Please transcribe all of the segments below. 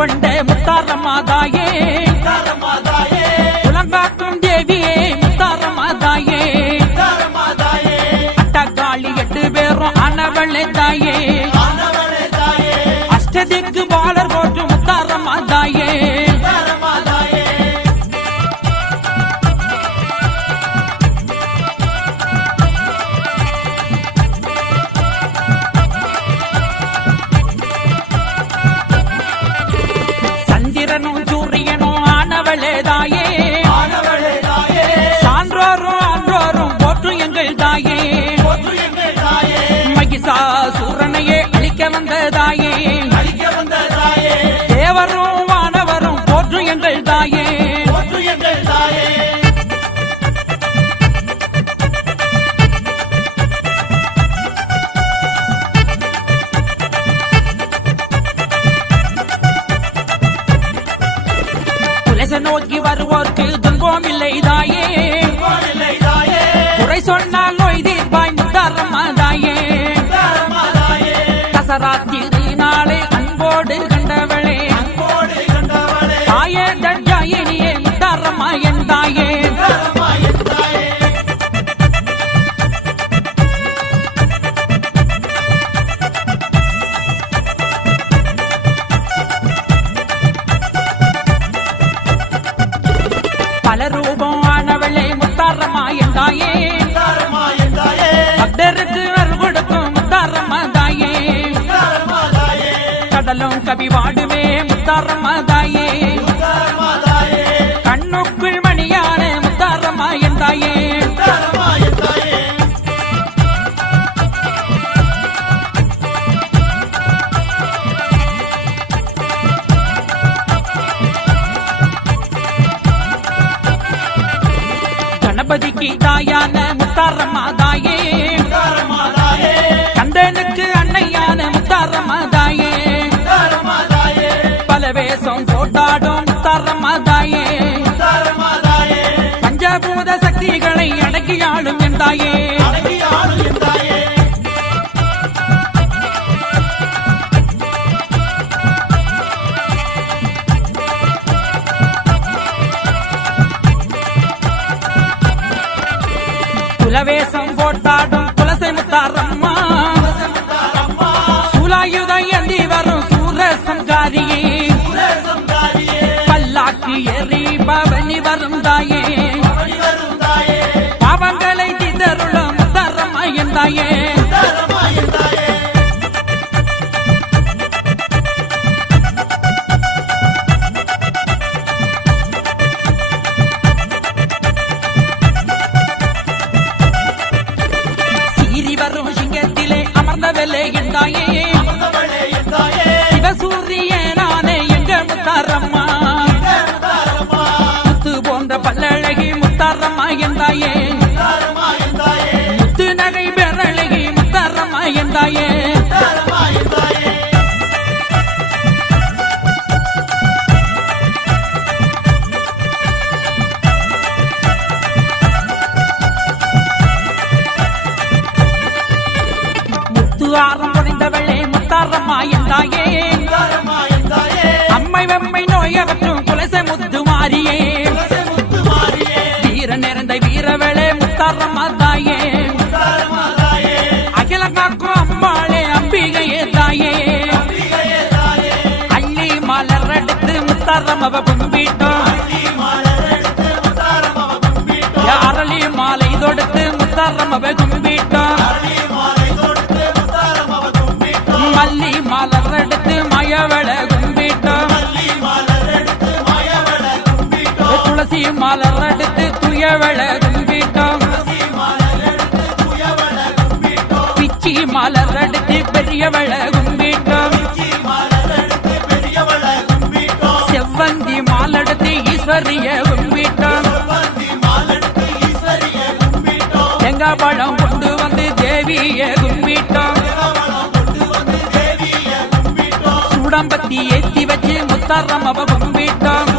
கொண்ட முத்தாரமாதாயே உலங்காக்கும் தேவியே முத்தாரமாதாயே அட்டக்காளி எட்டு பேரும் ஆனவளே தாயே. ஆனவளே தாயே சான்றோரும் ஆன்றோரும் போற்று எங்கள் தாயே. மகிஷாசூரனையே அழிக்க வந்த தாயே தேவரும் சொன்னால் நோய் தீர்ப்பாய் முத்தாரம்மா கடலும் கவி வாடுமே. முத்தாரம்மா தாயே கண்ணுக்குள் மணியான முத்தாரம்மா என் தாயே கணபதிக்கு தாயான முத்தாரம்மா தாயே வேஷம் போட்டாடும் முத்தாரம்மா தாயே பஞ்சபூத சக்திகளை அடக்கி ஆளும் என் தாயே குலவேஷம் போட்டாடும் குலசை முத்தாரம்மா. சூலாயுத ஏந்தி வரும் சூர சங்காரியே பல்லாக்கு எறி பவனி வரும் தாயே. பாவங்களை திதருளும் முத்தாரம்மா என்றாயே முத்து நகை பெறழகி முத்தாரம்மா என்றாயே ஆரம் புனைந்தவளே முத்தாரம்மா என்றாயே அம்மை வெம்மை நோய் நோயகற்றும் குலசை முத்து மாறியே. நிறைந்த வீரவளே முத்தாரம்மா தாயே அகில காக்கும் அம்மாளே அம்பிகையே தாயே அள்ளி மலர் எடுத்து முத்தாரம்மவ கும்பிட்டோம் அரளி மாலை தொடுத்து முத்தாரம்மவ கும்பிட்டோம் மல்லி பிச்சி மலர் அடுத்து பெரியவள கும்பிட்டோம் செவ்வந்தி மாலடுத்து ஈஸ்வரிய கும்பிட்டோம் தேங்காய் பழம் கொண்டு வந்து தேவிய கும்பிட்டோம் சுடம்பத்தி ஏத்தி வச்சு முத்தாரம் அவ கும்பிட்டோம்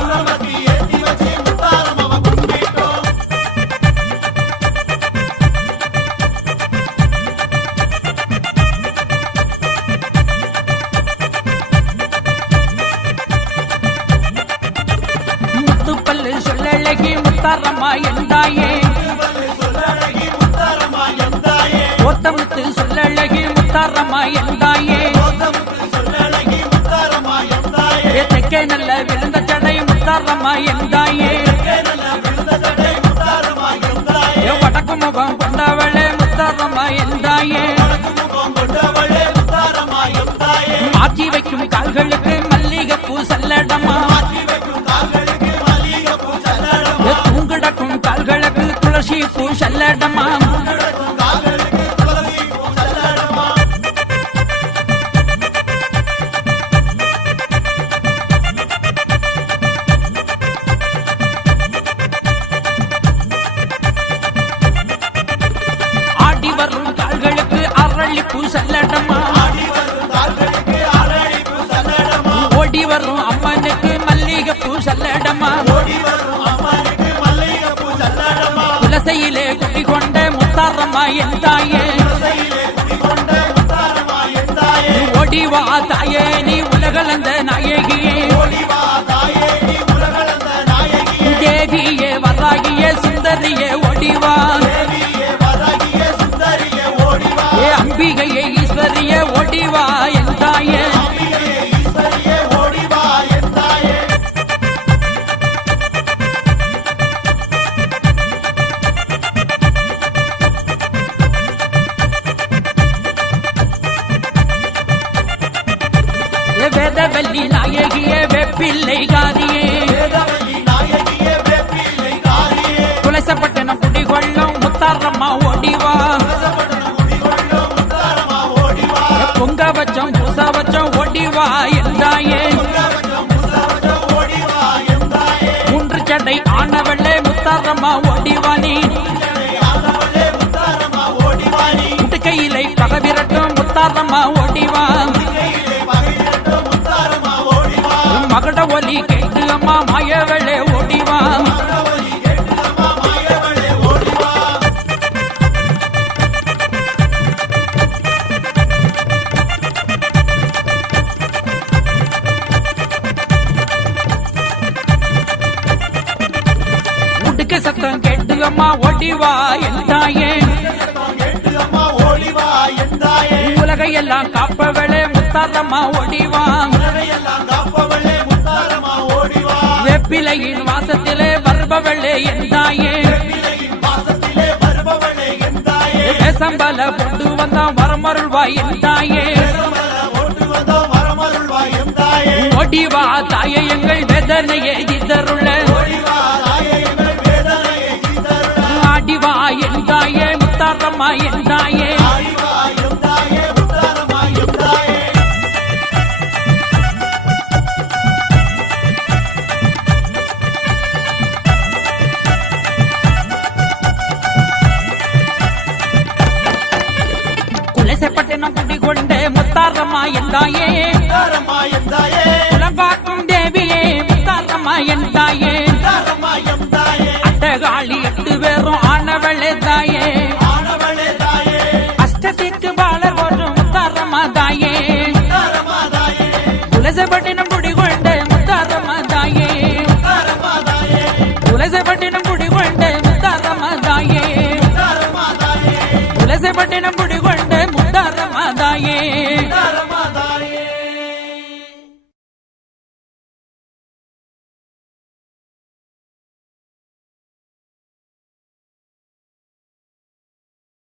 முத்தாரம்மா எந்தாயே ஓத்தமுத்து சொல்லழகி முத்தாரம்மா எந்தாயே கோத்தமுத்து சொல்லழகி முத்தாரம்மா தெக்கே நல்ல விழுந்த சடை முத்தாரம்மா எந்தாயே தடை முத்தாரம்மா வடக்கு முகம் கொண்டவளே முத்தாரம்மா எந்தாயே வைக்கும் கால்களுக்கு மல்லிகைப்பூ சல்லடமா. முத்தாரம்மா என் தாயே குடிகொண்ட ஓடிவா தாயே நீ உலகளந்த நாயகியே. ஓடிவா ஆனவள்ளே முத்தாரம்மா ஓடிவா நீ முட்டுக்கையிலை பகவிரட்டும் முத்தாரம்மா ஓடிவா. முத்தாரம்மா ஓடிவா மகட ஒலி கேட்டு அம்மா மாயவளே ஓடிவான் ஓடிவா எந்தாயே உலகையெல்லாம் காப்பவளே முத்தாரம்மா ஓடிவா. உலகையெல்லாம் காப்பவளே முத்தாரம்மா ஓடிவா. வெப்பிலையின் வாசத்திலே வருபவளே எந்தாயே பாசத்திலே வருபவளே எந்தாயே வேசம்பல கொண்டு வந்தான் வரமருள்வா எந்தாயே ஓடிவா தாயே எங்கள் வேதனையை இதருள்ள தாயே ஆடிவா எந்தாயே முத்தாரம்மா எந்தாயே முத்தாரம்மா எந்தாயே குலங்காக்கும் தேவியே முத்தாரம்மா எந்தாயே அட்டகாளி எட்டு பேரும் ஆனவளே தாயே அஷ்டத்திற்கு பாலர் போற்றும் முத்தாரம்மா தாயே குலசப்பட்டினம் குடிகொண்ட முத்தாரம்மா தாயே குலசப்பட்டினம் குடிகொண்ட முத்தாரம்மா தாயே